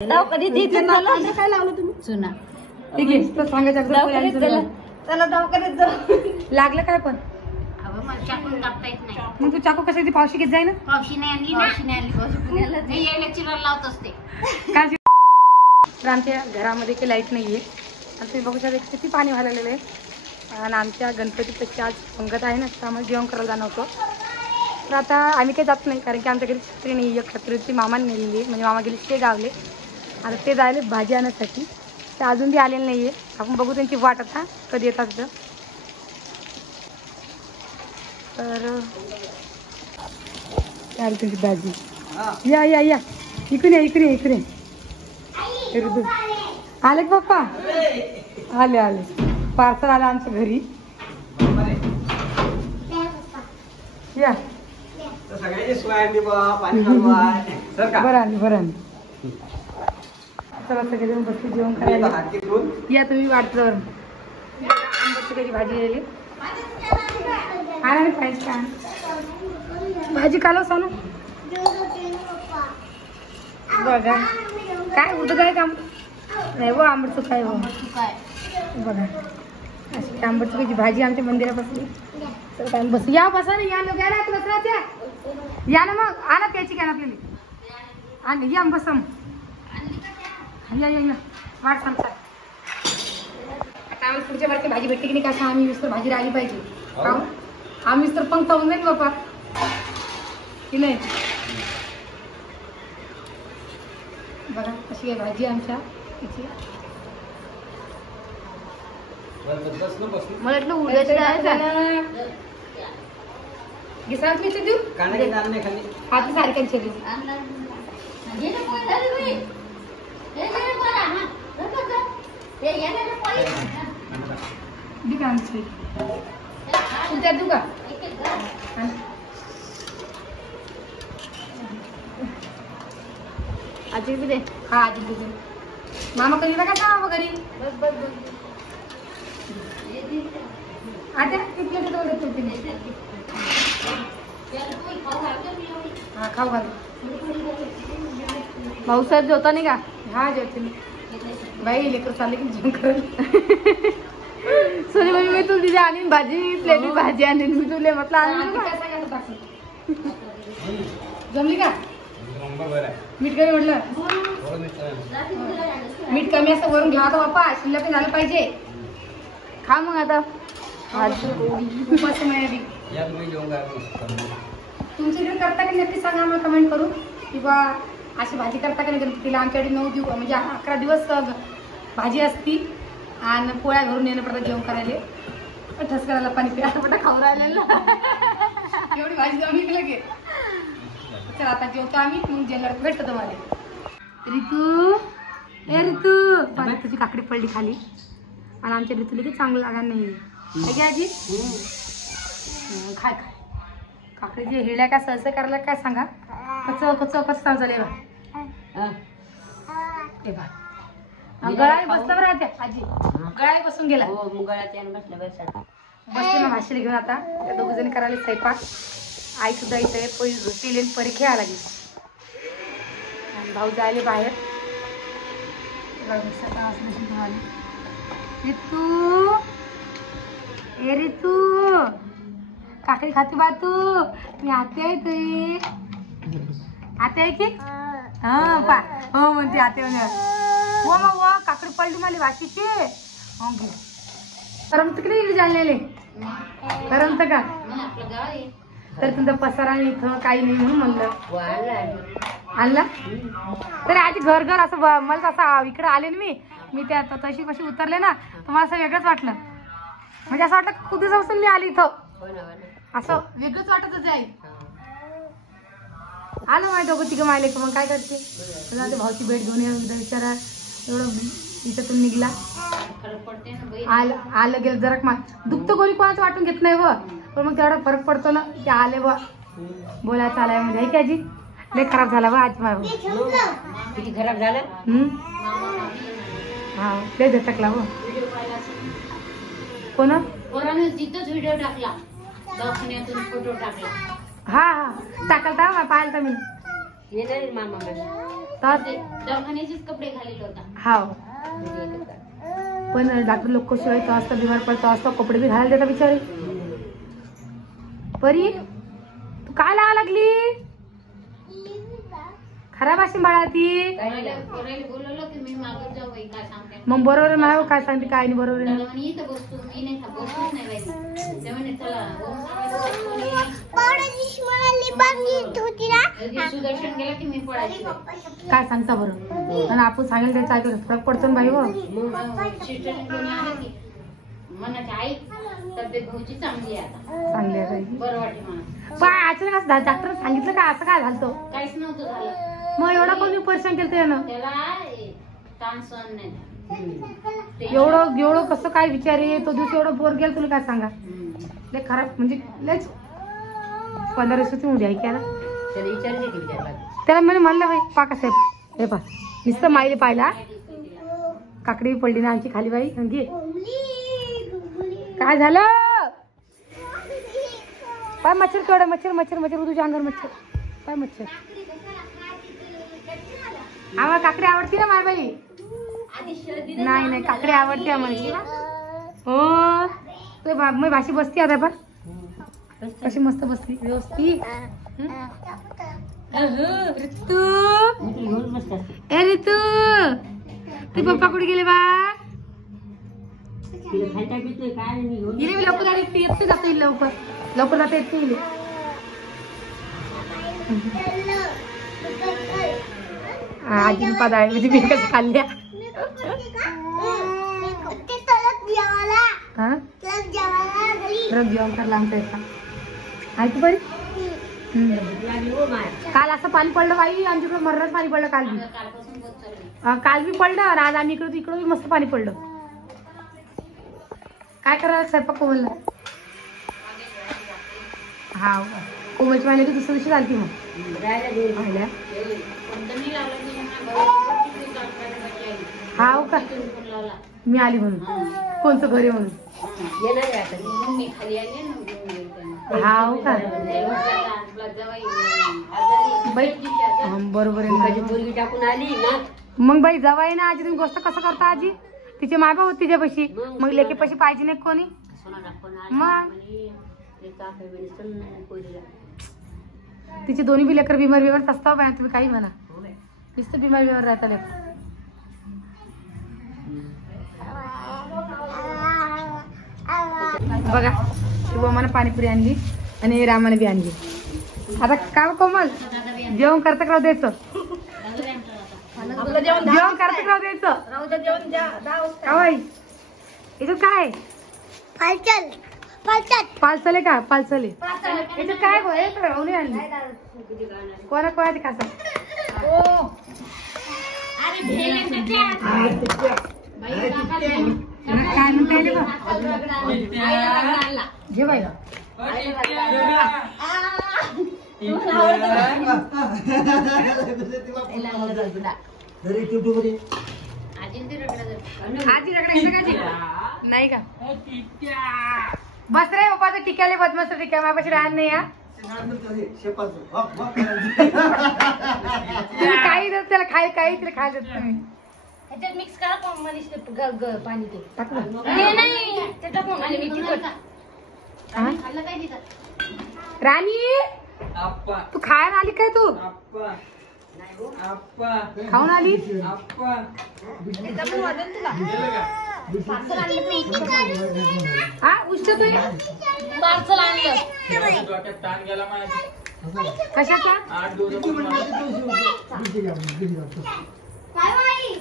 काय लावलं तुम्ही? चुना. ठीक आहे तर सांगायचं चला दवाखान्यात जाऊ. लागलं काय पण मला चाकून कापता येत नाही. मग तू चाकू कशाची पावशी घेत जाय ना. पावशी नाही आणली ना. पावशी नाही आणली. पावशी पुण्याला नाही यायला चिराला लावत असते. काय तर आमच्या घरामध्ये काही लाईट नाहीये आणि तुम्ही बघू शकता किती पाणी वाहलेलं आहे आणि आमच्या गणपतीपेक्षा आज पंगत आहे ना त्यामुळे जेवण करायला जाणं होतं. तर आता आम्ही काही जात नाही कारण की आमच्या घरी छत्री नाही आहे. छत्रीची मामाने नेलेली म्हणजे मामा गेली ते गावले आता ते जायले भाजी आणण्यासाठी ते अजून बी आलेले नाही आहे. आपण बघू त्यांची वाट आता कधी येतात तर चालेल त्यांची भाजी या या या इकडे या इकडे इकडे आले का पप्पा आले आले पार्सल आलं आमच्या घरी या बरं आली बरं आली चला सगळेजण बसले जेवण करायला या तुम्ही वाटल्यावर आंबटची भाजी गेली आणि पाहिजे का भाजी कालो सांगू बघा काय होतं काय काम नाही व आंबटचं काय हो बघा अशी आंबटची भाजी आमच्या मंदिरापासून तर काय बस या बसा ना या लोक यायला बसला त्या या ना मग आणा प्यायची काय आपल्याला आणि या बस या या या वाट सांग आता आम्ही पुढच्या बारकी भाजी भेटते की नाही कसं आम्ही विस्तर भाजी राहिली पाहिजे आम्ही विस्तर पंख होऊन जाईल बापा की नाही बघा कशी आहे भाजी आमच्या तिची मला वाटलं उद्याची गिसात मी देऊ हात सारख्यांचे देऊ आमची तुमच्या देऊ का आजी बी दे हा आजी बी दे मामा कधी बघा का घरी आता किती हा खाऊ घाल भाऊसाहेब जेवता नाही का हा जेवते बाई लेकर चालले की जेवण कर सोनी मम्मी मी तुला तिथे आणीन भाजी प्लेटी भाजी आणीन मी तुला म्हटलं आणून जमली का मीठ कमी म्हटलं मीठ कमी असं वरून घ्यावा तर बापा शिल्लक झालं पाहिजे खा मग आता तुमच्याकडे करता की नक्की सांगा आम्हाला कमेंट करून किंवा अशी भाजी करता की नाही गणपतीला आमच्याकडे 9 दिवस म्हणजे 11 दिवस भाजी असती आणि पोळ्या घरून येणं पडतात जेवण करायला ठस करायला पाणी प्यायला पडता खाऊ राहिलेलं एवढी भाजी जमली की लगे चला आता जेवतो आम्ही मग जेवणार भेटतो तुम्हाला ऋतू ए ऋतू तुझी काकडी पडली खाली आणि आमच्या ऋतूला की चांगलं लागणार नाही आजी खाय खाय काकडीची हिरड्या काय सहसा करायला काय सांगा कच चालले बा गळाई बसला बरं त्या आजी गळाई बसून गेला बसते ना भाषेला घेऊन आता त्या 2 जणी करायला स्वयंपाक आई सुद्धा इथे झोपीले परी खेळायला लागली आणि भाऊ जायले बाहेर ऋतू ए ऋतू काकडी खाते बा तू मी आते आहे तुझी आते आहे की हा पा हो म्हणते आते हो मग काकडी पडली मला वाशीची हो घे करमत की नाही जाणलेले करमत का तर तुमचा पसारा इथं काही नाही म्हणून म्हणलं आणला तर आधी घर घर असं मला असं इकडे आले ना मी त्या तशी कशी उतरले ना तर मला असं वेगळंच वाटलं म्हणजे असं वाटलं खुदच असून मी आली इथं असं वेगळंच वाटतच आहे आलं माहिती दोघं तिघं मायले का मग काय करते भाऊची भेट घेऊन एकदा विचारा एवढं इथं निघला आलं गेलं जरा दुखतं कोणी कोणाचं वाटून घेत नाही व पण मग तेवढा फरक पडतो ना ते आले व बोलायला चालाय म्हणजे आहे की आजी लय खराब झाला वा आजी मला किती खराब झालं हा लय झटकला व कोण तिथंच व्हिडिओ टाकला दवाखान्यातून फोटो टाकला हा हा टाकलता पाहिलं तर मी येणार मामा तर दवाखान्याचेच कपडे घालेले होता. हाव पण डॉक्टर लोक शिवाय तो असता बिमार पडतो असतो कपडे बी घालायला देता बिचारी. परी तू काय लावा लागली खराब अशी बाळा ती. बोलवलं की मी मागत जाऊ बाई, काय सांगते मग बरोबर नाही काय सांगते काय नाही बरोबर त्याला नाही. म्हणे इथं बसतो, मी नाही बसतोच नाही बाई. ते म्हणे चला सुदर्शन गेला की मी पडायची. काय सांगता बरं आणि आपण सांगेल त्याचा ऐकलं फरक पडतो ना बाई. हो सिस्टरने घेऊन आले की मनाची आई तब्येत भाऊची चांगली आहे आता, चांगली आहे बरं वाटे मला. पण अचानक डॉक्टर सांगितलं का असं काय झालं काहीच नव्हतं झालं. मग एवढा कोणी परेशान केलं त्यानं त्याला ताण सहन नाही झाला. एवढं एवढं कसं काय विचारे तो दिवस एवढं बोर गेला तुला काय सांगा. लय खराब म्हणजे लयच 15 वर्षाची मुली आहे की त्याला मी म्हणलं बाई पाका साहेब हे पा नुसतं माईले पाहिला काकडी पडली ना आमची खाली बाई घे. काय झालं पाय मच्छर केवढा मच्छर मच्छर मच्छर तुझ्या अंगावर मच्छर पाय मच्छर. आम्हाला काकडी आवडती ना माय बाई. नाही नाही काकडी आवडते आम्हाला. हो ते मी भाषी बसती आता पण कशी मस्त बसली व्यवस्थित. ऋतू ए ऋतू ते पप्पा कुठे गेले बा. गेले लवकर आली येते जाता येईल लवकर लवकर जाता येत नाही. आजी पदार्थ म्हणजे मी कसं खाल्ल्या जेवण करला आमचा येता ऐकू बरी. काल असं पाणी पडलं बाई आमच्याकडे मर्राच पाणी पडलं काल बी. काल बी पडलं आणि आज आम्ही इकडं बी मस्त पाणी पडलं. काय करायला स्वयंपाक कोमलला. हा कोमलची पाणी की दुसऱ्या दिवशी झाली मग हाव का मी आली म्हणून कोणचं घर आहे म्हणून. हाव का बाई बरोबर आहे टाकून आली ना. मग बाई जवाई ना आजी तुम्ही गोष्ट कसं करता आजी. तिचे मायबा होत तिच्यापाशी मग लेकी पाशी पाहिजे नाही कोणी. मग तिचे दोन्ही बी लेकर बिमार बिमार असता बाय तुम्ही काही म्हणा नुसतं बिमार बिमार राहता लेकर. बघा शुभमानं पाणीपुरी आणली आणि रामाने बी आणली. आता काय कोमल जेवण करता का द्यायचं जेवण करता का द्यायचं काय इथं काय पालचल आहे का पालचल आहे इथं काय राहून आणली कोणा कोणाची का काय म्हणते घे बाई आजी रगडा नाही का बस रे बाबा टिक्याले बदमस्त टिक्या माझ्यापाशी राहणार नाही या. तुम्ही काही देत त्याला काही त्याला खायला देत तुम्ही. ह्याच्यात मिक्स करा पाणी ते टाक ना. खाल्लं काय तिथं राणी तू खायला आली काय तू खाऊन आली हा उष्ट तू पार्सल आणलं कशाचा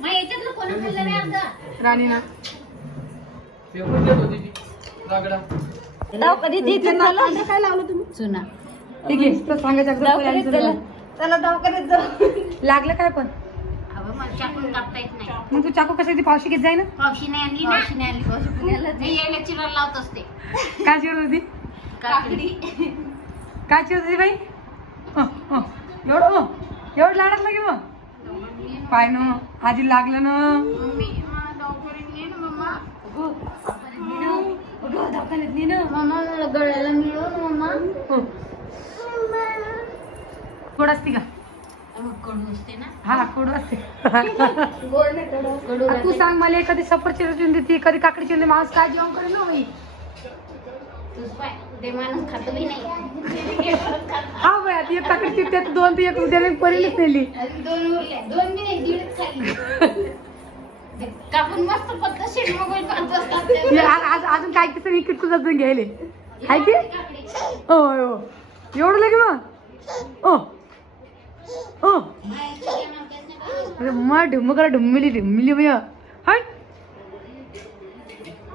मग याच्यातलं कोणा खाल्लं रे अर्धा राणी ना काय लावलं तुम्ही चुना ठीक आहे सांगायचं चला दवाखान्यात जाऊ. लागलं काय पण अगं मला चाकून कापता येत नाही. मग तू चाकू कशाची पावशी घेत जाय ना. पावशी नाही आणली पावशी पुण्याला मी यायला चिरा लावत असते. काय चिरत होती काकडी काय चिरत होती बाई एवढं लाडत की मग पाय न आजी लागलं ना मम्मी मला दवाखान्यात ने ना मम्मा. दवाखान्यात नाही ना मम्मा मला गळ्याला मिळव ना मम्मा. थोडा असते का कडू असते ना. हा कडू असते. गोड नाही कडू. कडू तू राहते. सांग मला कधी सफरचंद चिरून देते कधी काकडी चिरून माणूस काय जेवण करेल ना बाई. तूच पाय ते माणूस खातो बी नाही. हा बाई आता एक काकडी चिरते तर दोन ते एक उद्याला परेलच नेली. आणि दोन उरल्या. दोन बी नाही दीडच खाल्ली. ते कापून मस्त पद्धतशीर मोबाईल पाहत बसतात ते. हे आज अजून काय किती इकडे तुझं घ्यायले हाय की काकडी. होय हो एवढं लगे मग ओ ओ मायाचं जेवण तेच नाही पाहिजे. अरे मग ढुम्मकला ढुम्मिली भैया हट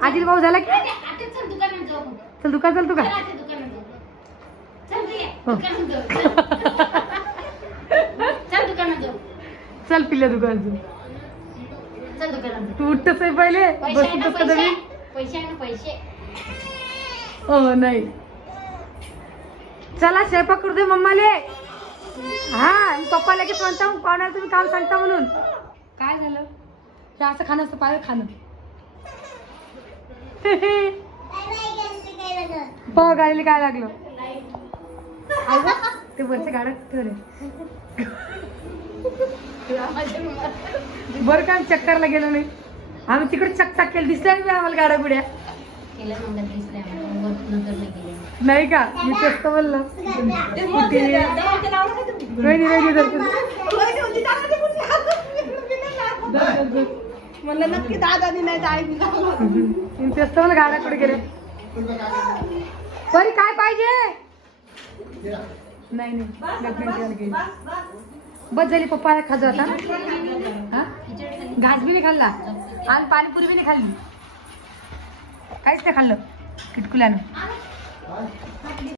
आजील भाऊ झाला की आता चल दुकानात जाऊ. चल दुकान चल तू का चल आता दुकानात जाऊ. चल रे, हो. दुकानात जाऊ. चल दुकानात जाऊ. चल पिल्ल्या दुकान चल दुकानात जाऊ. तू उठतच आहे पहिले पैसे आहे ना, बसतच कधी पैसे? पैसे आहे ना, पैसे. हो नाही चला स्वयंपाक करू दे मम्माले. हा आणि पप्पा लगेच म्हणता पाहुण्याला तुम्ही काम सांगता म्हणून. काय झालं हे असं खाणं असतं पाहिजे खाणं. बघ गाडीला काय लागलं आई गं, ते वरच्या गाड्यात ठेवले बरं काय चक्करला गेलो नाही आम्ही तिकडे चकचक केलं दिसल्या नाही आम्हाला गाड्या गुड्या केलं नंतर दिसलं आम्हाला. नंतर नाही केलं. नाही का मी तेच तर बोललो कुठे दवाखान्यात लावलं का तुम्ही? रोहिणी रोहिणी रोहिणी होती, दादा ते कोणी हात म्हणलं नक्की दादानी नाही तर आईनी लावलं. तेच तर मला गाड्या कुठे गेले बरी काय पाहिजे नाही नाही लग्न केलं गेली बस झाली पप्पा खाजो आता हा घास बी नाही खाल्ला आणि पाणीपुरी बी नाही खाल्ली काहीच नाही खाल्लं किटकुल्यानं